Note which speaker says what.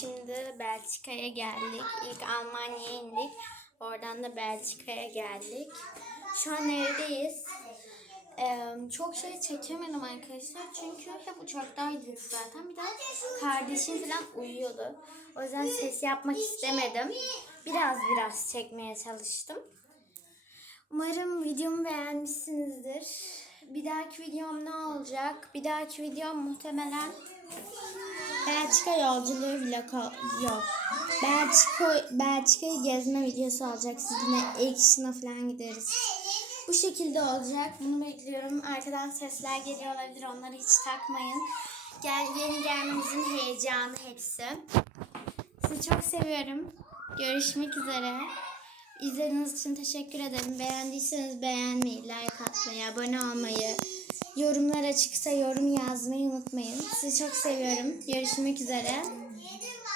Speaker 1: Şimdi Belçika'ya geldik. İlk Almanya'ya indik. Oradan da Belçika'ya geldik. Şu an evdeyiz. Ee, çok şey çekemedim arkadaşlar. Çünkü hep uçaktaydık zaten. Bir de kardeşim falan uyuyordu. O yüzden ses yapmak istemedim. Biraz biraz çekmeye çalıştım. Umarım videomu beğenmişsinizdir. Bir dahaki videom ne olacak? Bir dahaki videom muhtemelen Belçika yolculuğu vlog ol- yok. Belçika Belçika'yı gezme videosu olacak. Sizinle Action'a falan gideriz. Bu şekilde olacak. Bunu bekliyorum. Arkadan sesler geliyor olabilir. Onları hiç takmayın. Gel, yeni gelmenizin heyecanı hepsi. Sizi çok seviyorum. Görüşmek üzere. İzlediğiniz için teşekkür ederim. Beğendiyseniz beğenmeyi, like atmayı, abone olmayı, yorumlar açıksa yorum yazmayı unutmayın. Sizi çok seviyorum. Görüşmek üzere.